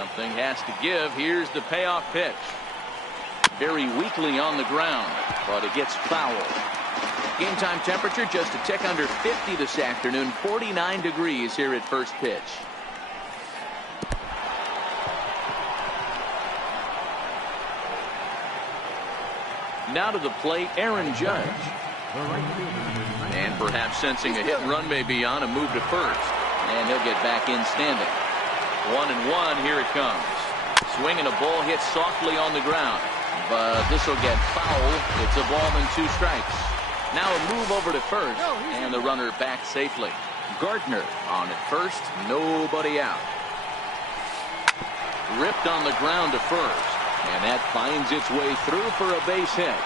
Something has to give. Here's the payoff pitch. Very weakly on the ground, but it gets fouled. Game time temperature just a tick under 50 this afternoon. 49 degrees here at first pitch. Now to the plate, Aaron Judge. And perhaps sensing a hit and run may be on, a move to first. And he'll get back in standing. 1-1, here it comes. Swinging a ball hit softly on the ground. But this will get foul. It's a ball and 2 strikes. Now a move over to first. And the runner back safely. Gardner on at first. Nobody out. Ripped on the ground to first. And that finds its way through for a base hit.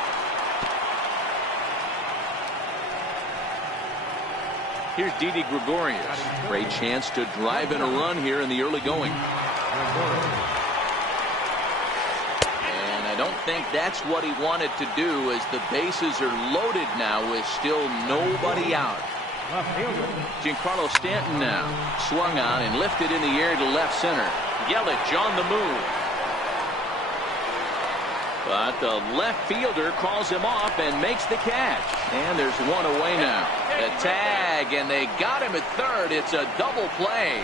Here's Didi Gregorius. Great chance to drive in a run here in the early going. And I don't think that's what he wanted to do, as the bases are loaded now with still nobody out. Giancarlo Stanton now swung on and lifted in the air to left center. Yelich on the move. But the left fielder calls him off and makes the catch. And there's one away now. The tag, and they got him at third. It's a double play.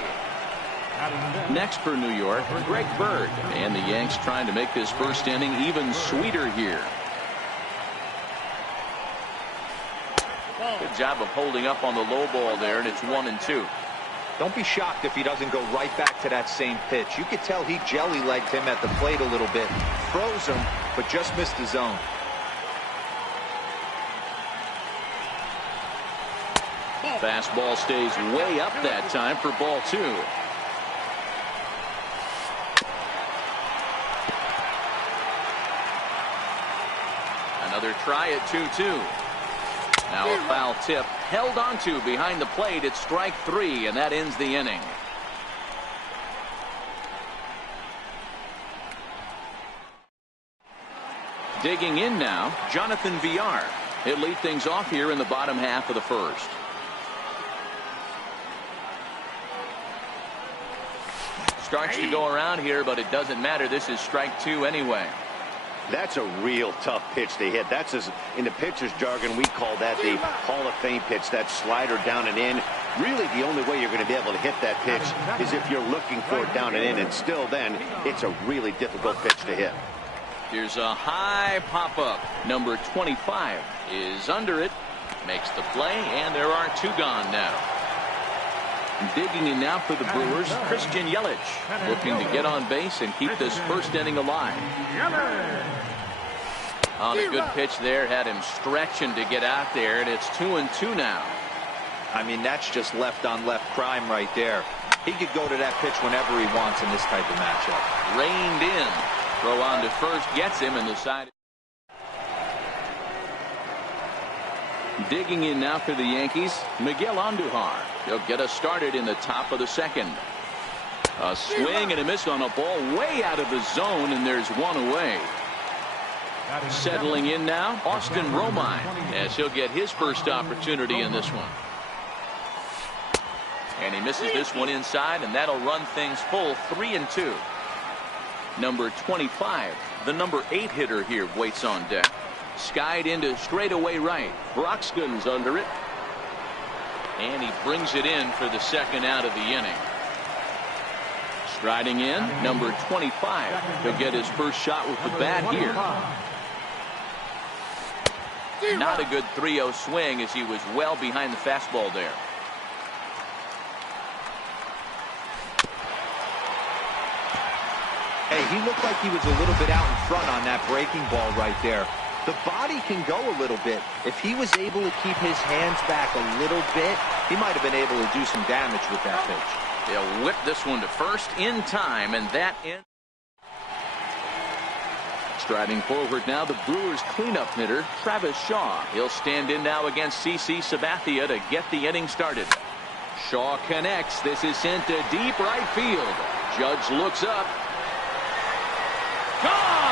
Next for New York, Greg Bird. And the Yanks trying to make this first inning even sweeter here. Good job of holding up on the low ball there, and it's 1-2. Don't be shocked if he doesn't go right back to that same pitch. You could tell he jelly-legged him at the plate a little bit. Froze him, but just missed the zone. Fastball stays way up that time for ball 2. Another try at 2-2. Now a foul tip held onto behind the plate. It's strike 3, and that ends the inning. Digging in now, Jonathan Villar. He'll lead things off here in the bottom half of the first. Starts to go around here, but it doesn't matter. This is strike 2 anyway. That's a real tough pitch to hit. That's, as in the pitcher's jargon, we call that the Hall of Fame pitch. That slider down and in. Really, the only way you're going to be able to hit that pitch is if you're looking for it down and in, and still then it's a really difficult pitch to hit. Here's a high pop-up. Number 25 is under it. Makes the play, and there are 2 gone now. Digging in now for the Brewers, Christian Yelich, looking to get on base and keep this first inning alive. On a good pitch there, had him stretching to get out there, and it's 2-2 now. I mean, that's just left-on-left crime right there. He could go to that pitch whenever he wants in this type of matchup. Reined in. Throw on to first gets him, and the side. Digging in now for the Yankees, Miguel Andujar. He'll get us started in the top of the second. A swing and a miss on a ball way out of the zone, and there's 1 away. Settling in now, Austin Romine, as he'll get his first opportunity in this one. And he misses this one inside, and that'll run things full. 3-2. Number 25, the number 8 hitter here, waits on deck. Skied into straightaway right. Broxton's under it. And he brings it in for the second out of the inning. Striding in, number 25. He'll get his first shot with the bat here. Not a good 3-0 swing, as he was well behind the fastball there. Hey, he looked like he was a little bit out in front on that breaking ball right there. The body can go a little bit. If he was able to keep his hands back a little bit, he might have been able to do some damage with that pitch. They'll whip this one to first in time, and that ends. Striding forward now, the Brewers cleanup hitter, Travis Shaw. He'll stand in now against CC Sabathia to get the inning started. Shaw connects. This is sent to deep right field. Judge looks up. Gone!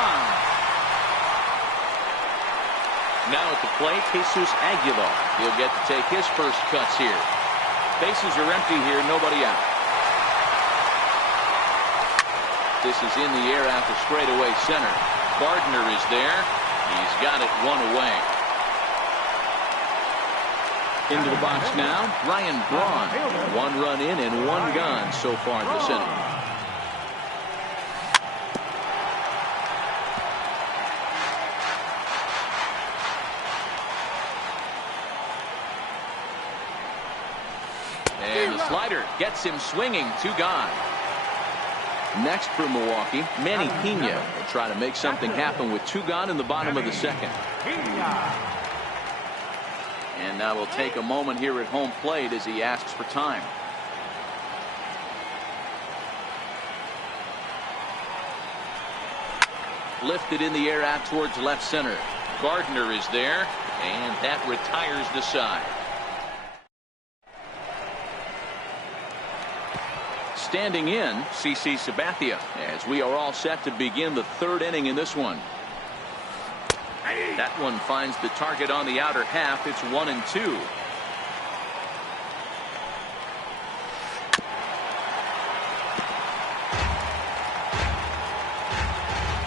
Now at the plate, Jesus Aguilar. He'll get to take his first cuts here. Bases are empty here, nobody out. This is in the air out to straightaway center. Gardner is there. He's got it one away. Into the box now, Ryan Braun. 1 run in and 1 gone so far this inning. And the slider gets him swinging. 2 gone. Next for Milwaukee, Manny Pena will try to make something happen with 2 gone in the bottom of the second. And now we'll take a moment here at home plate as he asks for time. Lifted in the air out towards left center. Gardner is there, and that retires the side. Standing in, CC Sabathia, as we are all set to begin the 3rd inning in this one. That one finds the target on the outer half. It's 1-2.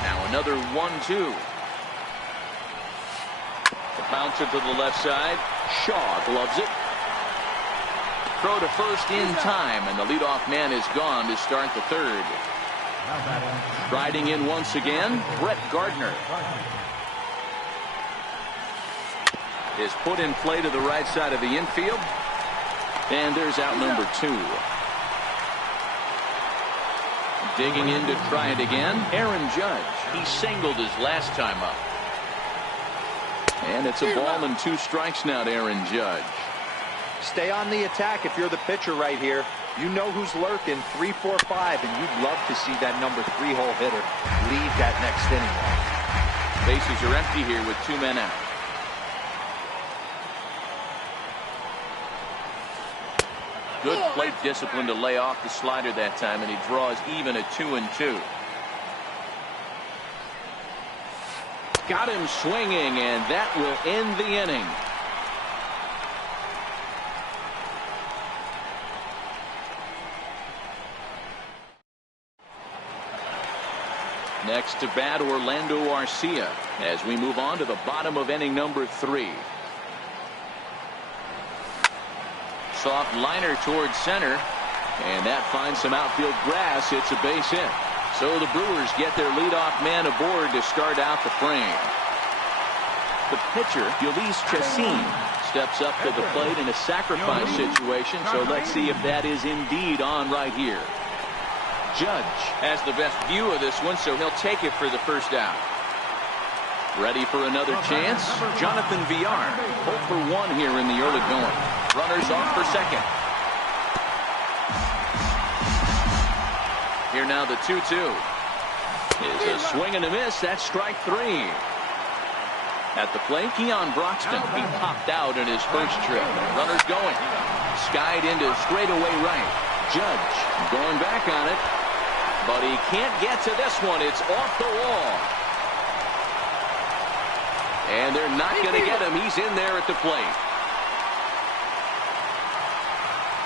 Now another 1-2. The bouncer to the left side. Shaw gloves it. Throw to first in time, and the leadoff man is gone to start the 3rd. Riding in once again, Brett Gardner. Is put in play to the right side of the infield, and there's out number 2. Digging in to try it again, Aaron Judge. He singled his last time up, and it's a ball and 2 strikes now to Aaron Judge. Stay on the attack if you're the pitcher right here. You know who's lurking, 3, 4, 5, and you'd love to see that number 3-hole hitter lead that next inning. Bases are empty here with 2 men out. Good plate discipline to lay off the slider that time, and he draws even at 2-2. Got him swinging, and that will end the inning. Next to bat, Orlando Arcia, as we move on to the bottom of inning number 3. Soft liner towards center, and that finds some outfield grass. It's a base hit. So the Brewers get their leadoff man aboard to start out the frame. The pitcher, Ulysses Chassin, steps up to the plate in a sacrifice situation, so let's see if that is indeed on right here. Judge has the best view of this one, so he'll take it for the first out. Ready for another chance? Jonathan Villar, 0 for 1 here in the early going. Runners off for second. Here now the 2-2. Is a swing and a miss. That's strike 3. At the plate, Keon Broxton. He popped out in his first trip. Runners going. Skied into straightaway right. Judge going back on it. But he can't get to this one. It's off the wall. And they're not going to get him. He's in there at the plate.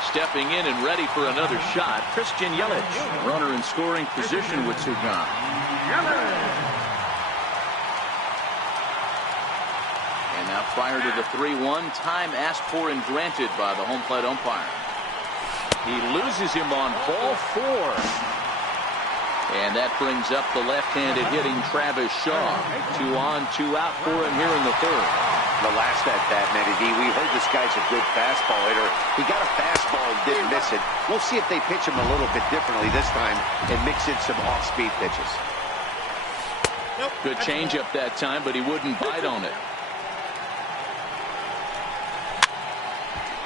Stepping in and ready for another shot, Christian Yelich. Runner in scoring position with 2 gone. And now prior to the 3-1, time asked for and granted by the home plate umpire. He loses him on ball 4. And that brings up the left-handed hitting Travis Shaw. 2 on, 2 out for him here in the 3rd. The last at bat, Matty D, we heard this guy's a good fastball hitter. He got a fastball and didn't miss it. We'll see if they pitch him a little bit differently this time and mix in some off-speed pitches. Good changeup that time, but he wouldn't bite on it.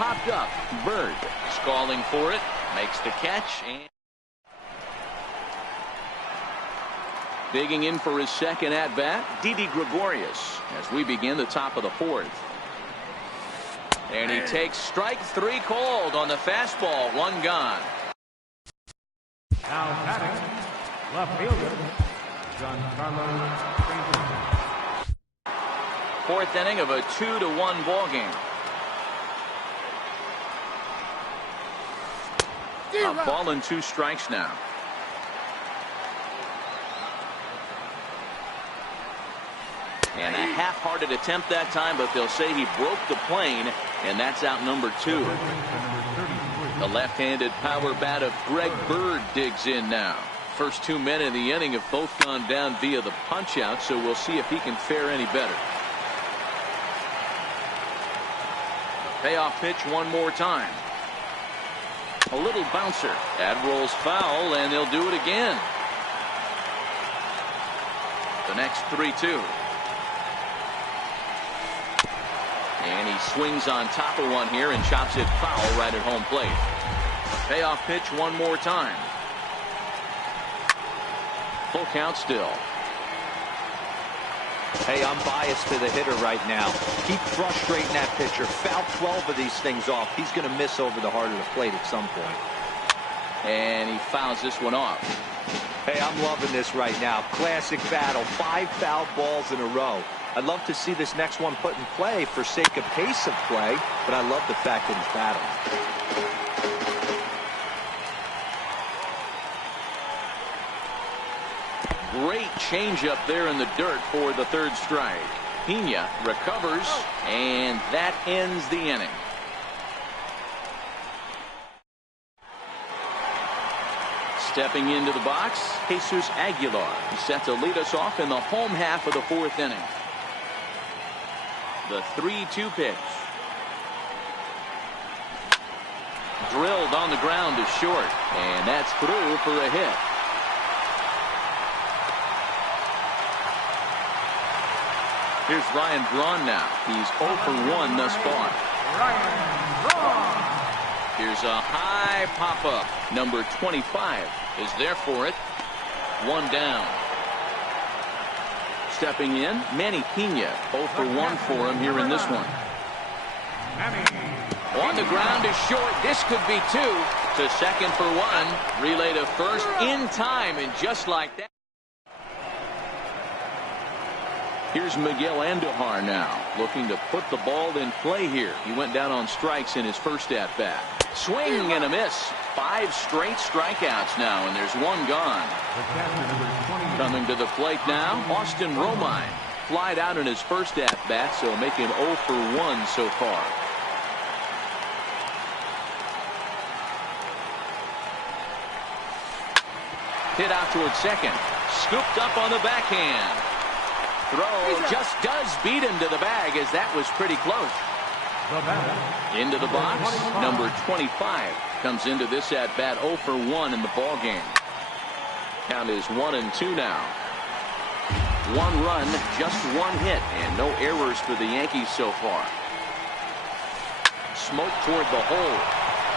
Popped up. Bird is calling for it. Makes the catch. And digging in for his second at-bat, Didi Gregorius, as we begin the top of the 4th. And he takes strike 3 called on the fastball. 1 gone. Now batting, left fielder, Giancarlo Stanton. 4th inning of a 2-1 ball game. A ball and 2 strikes now. And a half-hearted attempt that time, but they'll say he broke the plane, and that's out number 2. The left-handed power bat of Greg Bird digs in now. First 2 men in the inning have both gone down via the punch-out, so we'll see if he can fare any better. Payoff pitch one more time. A little bouncer. That rolls foul, and they'll do it again. The next 3-2. And he swings on top of one here and chops it foul right at home plate. Payoff pitch one more time. Full count still. Hey, I'm biased to the hitter right now. Keep frustrating that pitcher. Foul 12 of these things off. He's going to miss over the heart of the plate at some point. And he fouls this one off. Hey, I'm loving this right now. Classic battle. 5 foul balls in a row. I'd love to see this next one put in play for sake of pace of play, but I love the fact that he's battling. Great changeup there in the dirt for the 3rd strike. Pena recovers, and that ends the inning. Stepping into the box, Jesus Aguilar. He's set to lead us off in the home half of the 4th inning. The 3-2 pitch. Drilled on the ground to short, and that's through for a hit. Here's Ryan Braun now. He's 0 for 1 thus far. Ryan Braun. Here's a high pop-up. Number 25 is there for it. 1 down. Stepping in, Manny Pena. 0 for 1 for him here in this one. On the ground is short. This could be 2. To second for 1. Relay to first in time, and just like that. Here's Miguel Andujar now, looking to put the ball in play here. He went down on strikes in his first at-bat. Swing and a miss. 5 straight strikeouts now, and there's 1 gone. Coming to the plate now, Austin Romine. Flied out in his first at-bat, so make him 0 for 1 so far. Hit out towards second. Scooped up on the backhand. Throw just does beat him to the bag, as that was pretty close. Into the box, number 25 comes into this at bat 0 for 1 in the ball game. Count is 1-2 now. 1 run, just 1 hit, and no errors for the Yankees so far. Smoke toward the hole,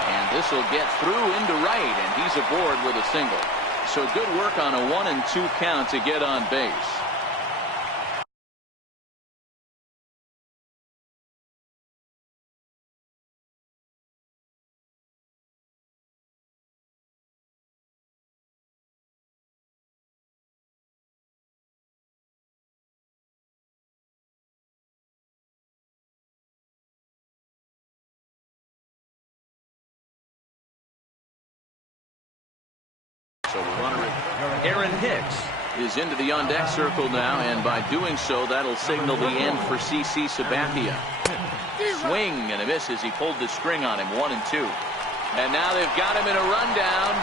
and this will get through into right, and he's aboard with a single. So good work on a 1-2 count to get on base. So the runner, Aaron Hicks, is into the on-deck circle now, and by doing so, that'll signal the end for CC Sabathia. Swing and a miss as he pulled the string on him, 1-2. And now they've got him in a rundown.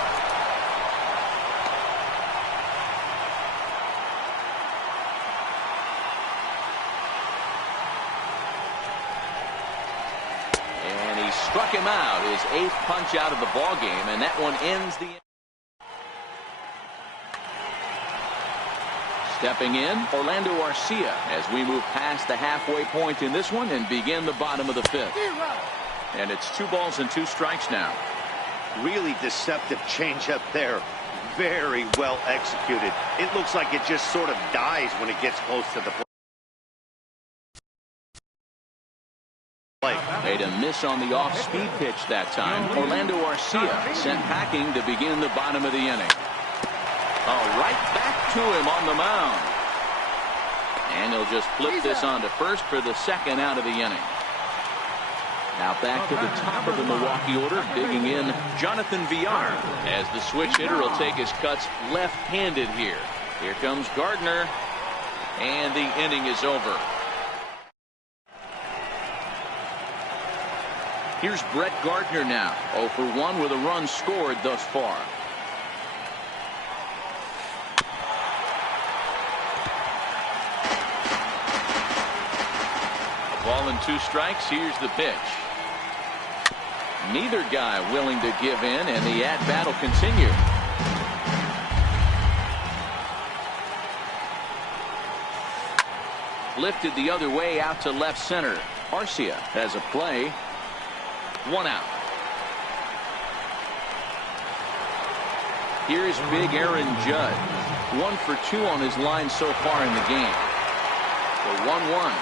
And he struck him out, his 8th punch out of the ball game, and that one ends the. Stepping in, Orlando Arcia, as we move past the halfway point in this one and begin the bottom of the 5th. And it's 2 balls and 2 strikes now. Really deceptive changeup there. Very well executed. It looks like it just sort of dies when it gets close to the plate. Made a miss on the off-speed pitch that time. Orlando Arcia sent packing to begin the bottom of the inning. Right back to him on the mound. And he'll just flip this on to first for the 2nd out of the inning. Now back to the top of the Milwaukee order, digging in Jonathan Villar, as the switch hitter will take his cuts left-handed here. Here comes Gardner. And the inning is over. Here's Brett Gardner now, 0 for 1 with a run scored thus far. A ball and 2 strikes. Here's the pitch. Neither guy willing to give in, and the at-bat will continue. Lifted the other way out to left center. Arcia has a play. 1 out. Here's big Aaron Judge. 1 for 2 on his line so far in the game. The 1-1.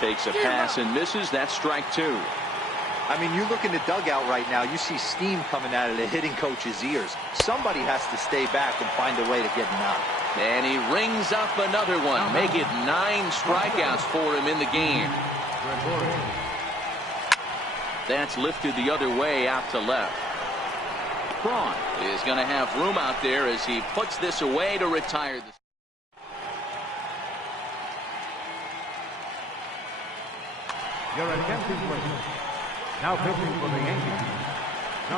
Takes a pass and misses. That's strike 2. I mean, you look in the dugout right now, you see steam coming out of the hitting coach's ears. Somebody has to stay back and find a way to get him out. And he rings up another one. Make it 9 strikeouts for him in the game. That's lifted the other way out to left. Braun is going to have room out there as he puts this away to retire the. You're at Yankees place. Now pitching for the Yankees.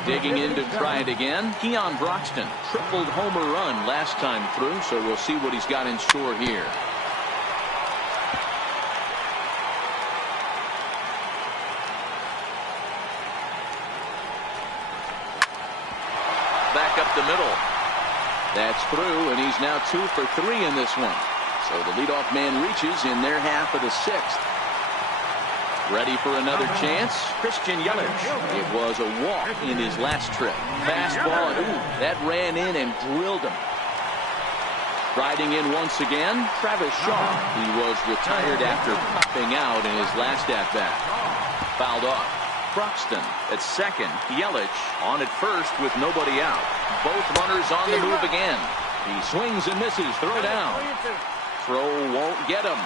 Digging in to try it again. Keon Broxton tripled homer run last time through, so we'll see what he's got in store here. Back up the middle. That's through, and he's now 2 for 3 in this one. So the leadoff man reaches in their half of the 6th. Ready for another chance. Christian Yelich. It was a walk in his last trip. Fastball. Ooh, that ran in and drilled him. Riding in once again, Travis Shaw. He was retired after popping out in his last at-bat. Fouled off. Broxton at second. Yelich on at first with nobody out. Both runners on the move again. He swings and misses. Throw down. Throw won't get him.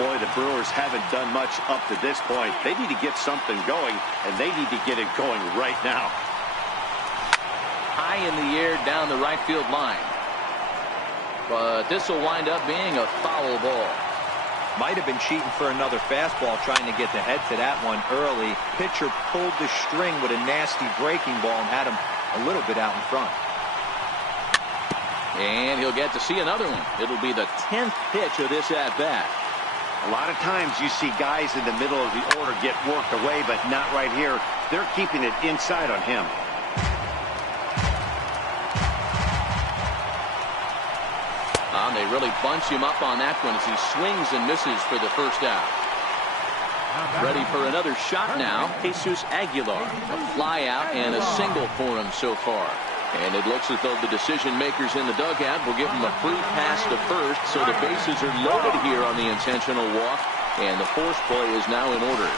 Boy, the Brewers haven't done much up to this point. They need to get something going, and they need to get it going right now. High in the air down the right field line. But this will wind up being a foul ball. Might have been cheating for another fastball, trying to get the head to that one early. Pitcher pulled the string with a nasty breaking ball and had him a little bit out in front. And he'll get to see another one. It'll be the 10th pitch of this at-bat. A lot of times you see guys in the middle of the order get worked away, but not right here. They're keeping it inside on him. They really bunch him up on that one as he swings and misses for the first out. Ready for another shot now. Jesus Aguilar. A fly out and a single for him so far. And it looks as though the decision makers in the dugout will give him a free pass to first, so the bases are loaded here on the intentional walk, and the force play is now in order.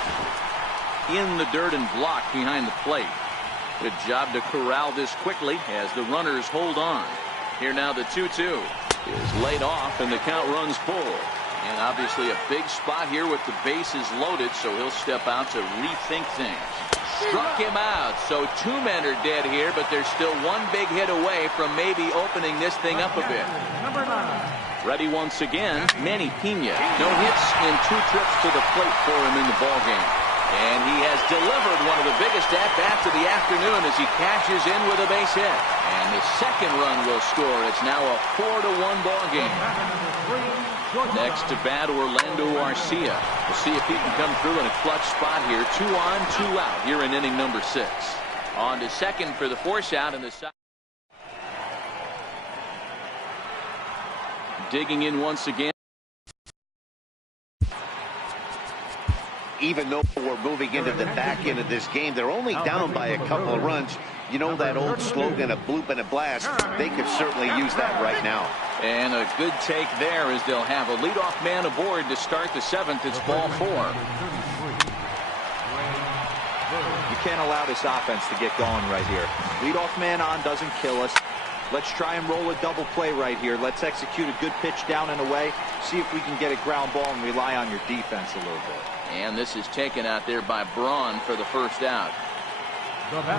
In the dirt and blocked behind the plate. Good job to corral this quickly as the runners hold on. Here now the 2-2 is laid off, and the count runs full. And obviously a big spot here with the bases loaded, so he'll step out to rethink things. Struck him out, so 2 men are dead here, but there's still 1 big hit away from maybe opening this thing up a bit. Number 9. Ready once again, Manny Pena. No hits in 2 trips to the plate for him in the ballgame. And he has delivered one of the biggest at-bats of the afternoon as he cashes in with a base hit. And the second run will score. It's now a 4-1 ballgame. Next to bat, Orlando Arcia. We'll see if he can come through in a clutch spot here. 2 on, 2 out here in inning number 6. On to second for the force out in the side. Digging in once again. Even though we're moving into the back end of this game, they're only down by a couple of runs. You know that old slogan, a bloop and a blast. They could certainly use that right now. And a good take there as they'll have a leadoff man aboard to start the 7th. It's ball 4. You can't allow this offense to get going right here. Leadoff man on doesn't kill us. Let's try and roll a double play right here. Let's execute a good pitch down and away. See if we can get a ground ball and rely on your defense a little bit. And this is taken out there by Braun for the first out.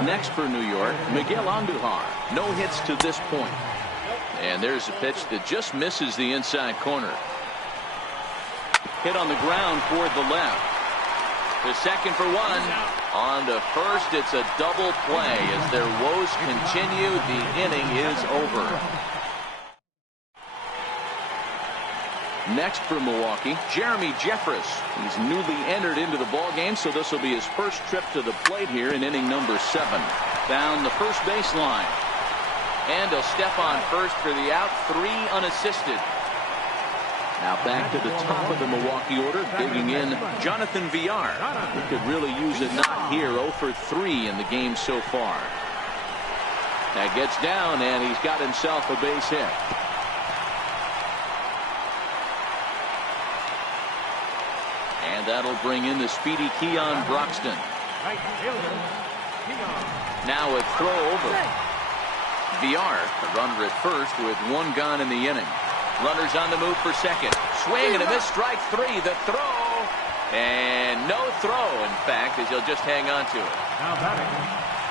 Next for New York, Miguel Andujar. No hits to this point. And there's a pitch that just misses the inside corner. Hit on the ground toward the left. The second for one. On to first, it's a double play. As their woes continue, the inning is over. Next for Milwaukee, Jeremy Jeffress. He's newly entered into the ballgame, so this will be his first trip to the plate here in inning number 7. Down the first baseline. And he'll step on first for the out, 3 unassisted. Now back to the top of the Milwaukee order, digging in Jonathan Villar. He could really use a knock here, 0 for 3 in the game so far. That gets down, and he's got himself a base hit. And that'll bring in the speedy Keon Broxton. Now a throw over. Villar, the runner at first with 1 gone in the inning. Runners on the move for second. Swing and a miss, strike 3. The throw. And no throw, in fact, as he'll just hang on to it.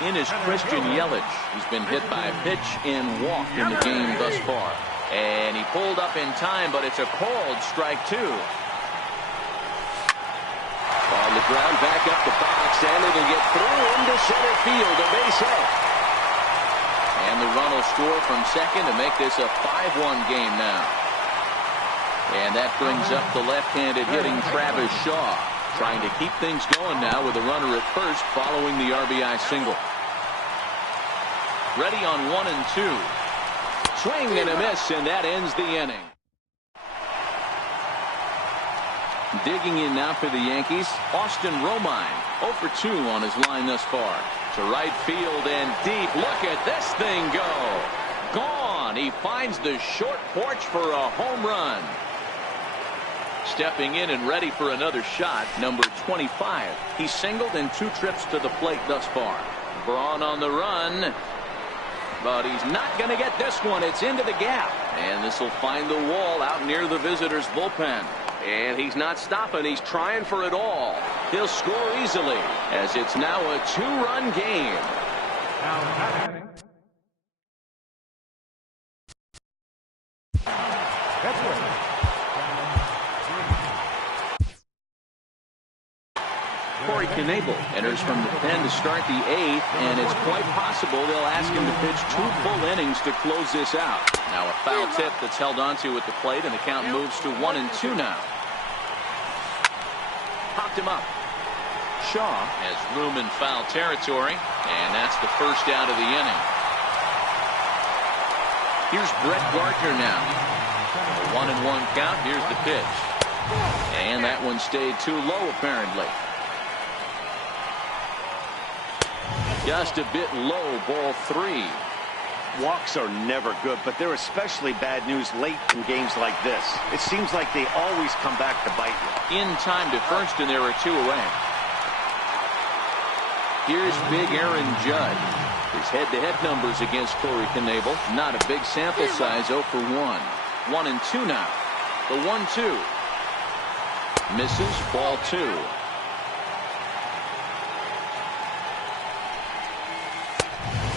In is Christian Yelich. He's been hit by a pitch and walked in the game thus far. And he pulled up in time, but it's a called strike 2. On the ground, back up the box, and it'll get through into center field, a base hit. And the run will score from second to make this a 5-1 game now. And that brings up the left-handed hitting Travis Shaw, trying to keep things going now with a runner at first following the RBI single. Ready on 1 and 2. Swing and a miss, and that ends the inning. Digging in now for the Yankees, Austin Romine, 0 for 2 on his line thus far. To right field and deep. Look at this thing go. Gone. He finds the short porch for a home run. Stepping in and ready for another shot, number 25. He's singled in 2 trips to the plate thus far. Braun on the run. But he's not going to get this one. It's into the gap. And this will find the wall out near the visitors' bullpen. And he's not stopping. He's trying for it all. He'll score easily as it's now a 2-run game. Corey Knebel enters from the pen to start the 8th, and it's quite possible they'll ask him to pitch 2 full innings to close this out. Now a foul tip that's held onto at the plate, and the count moves to 1 and 2 now. Popped him up. Shaw has room in foul territory, and that's the first out of the inning. Here's Brett Gardner now. A 1-1 count. Here's the pitch. And that one stayed too low, apparently. Just a bit low, ball 3. Walks are never good, but they're especially bad news late in games like this. It seems like they always come back to bite you. In time to first, and there are 2 away. Here's big Aaron Judge. His head-to-head numbers against Corey Knebel. Not a big sample size, 0 for 1. 1 and 2 now. The 1-2. Misses, ball 2.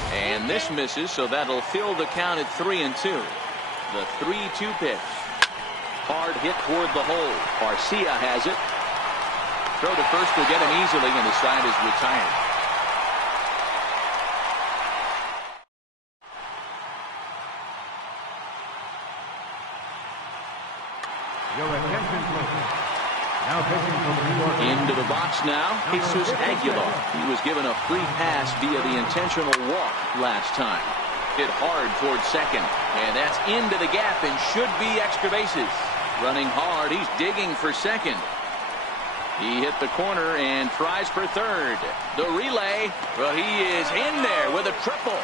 And this misses, so that'll fill the count at 3 and 2. The 3-2 pitch. Hard hit toward the hole. Garcia has it. Throw to first will get him easily, and the side is retired. Your attention, please. Now pitching from New York. Into the box now, Jesus Aguilar. He was given a free pass via the intentional walk last time. Hit hard towards second, and that's into the gap and should be extra bases. Running hard, he's digging for second. He hit the corner and tries for third. The relay, well, he is in there with a triple.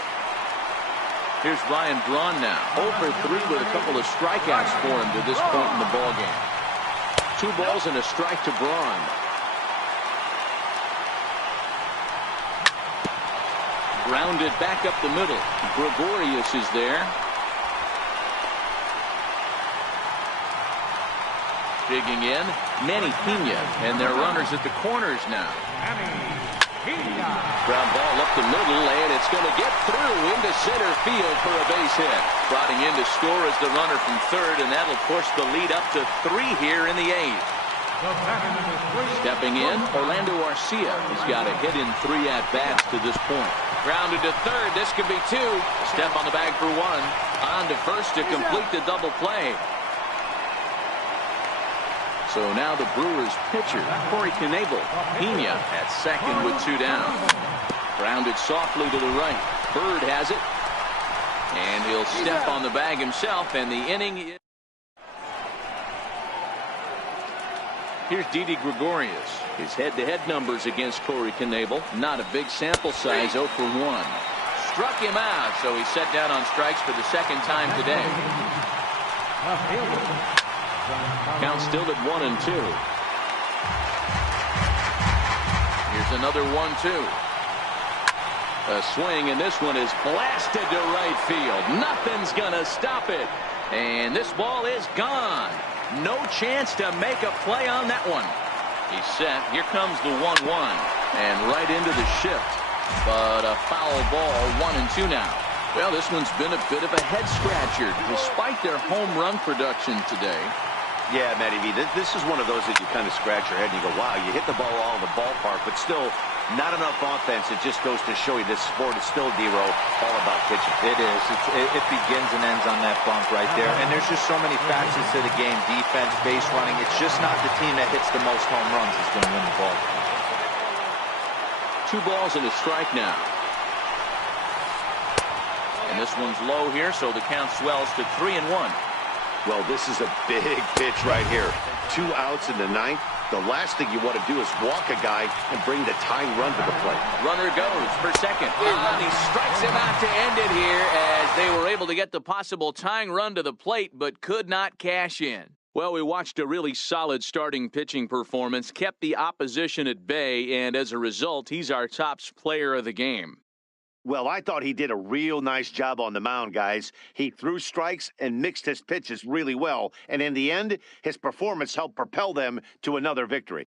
Here's Ryan Braun now, 0 for 3 with a couple of strikeouts for him to this point in the ballgame. 2 balls and a strike to Braun. Grounded back up the middle. Gregorius is there. Digging in, Manny Pena, and their runners at the corners now. Ground ball up the middle, and it's going to get through into center field for a base hit. Trotting in to score is the runner from third, and that'll push the lead up to 3 here in the 8th. Stepping in, Orlando Arcia has got a hit in 3 at-bats to this point. Grounded to third. This could be 2. A step on the bag for 1. On to first to complete the double play. So now the Brewers pitcher, Corey Knebel. Pena at second with 2 down. Grounded softly to the right. Bird has it. And he'll step on the bag himself, and the inning is... Here's Didi Gregorius. His head-to-head numbers against Corey Knebel. Not a big sample size, 0 for 1. Struck him out, so he's set down on strikes for the second time today. Count still at 1-2. Here's another 1-2. A swing, and this one is blasted to right field. Nothing's gonna stop it. And this ball is gone. No chance to make a play on that one. He's set. Here comes the 1-1. And right into the shift. But a foul ball, 1-2 now. Well, this one's been a bit of a head-scratcher, despite their home run production today. Yeah, Matty V, this is one of those that you kind of scratch your head and you go, wow, you hit the ball all in the ballpark, but still not enough offense. It just goes to show you this sport is still, D-Row, all about pitching. It is. It begins and ends on that bump right there. And there's just so many facets to the game. Defense, base running. It's just not the team that hits the most home runs is going to win the ball. 2 balls and a strike now. And this one's low here, so the count swells to 3-1. Well, this is a big pitch right here. 2 outs in the 9th. The last thing you want to do is walk a guy and bring the tying run to the plate. Runner goes for second. And he strikes him out to end it here as they were able to get the possible tying run to the plate, but could not cash in. Well, we watched a really solid starting pitching performance, kept the opposition at bay, and as a result, he's our top player of the game. Well, I thought he did a real nice job on the mound, guys. He threw strikes and mixed his pitches really well. And in the end, his performance helped propel them to another victory.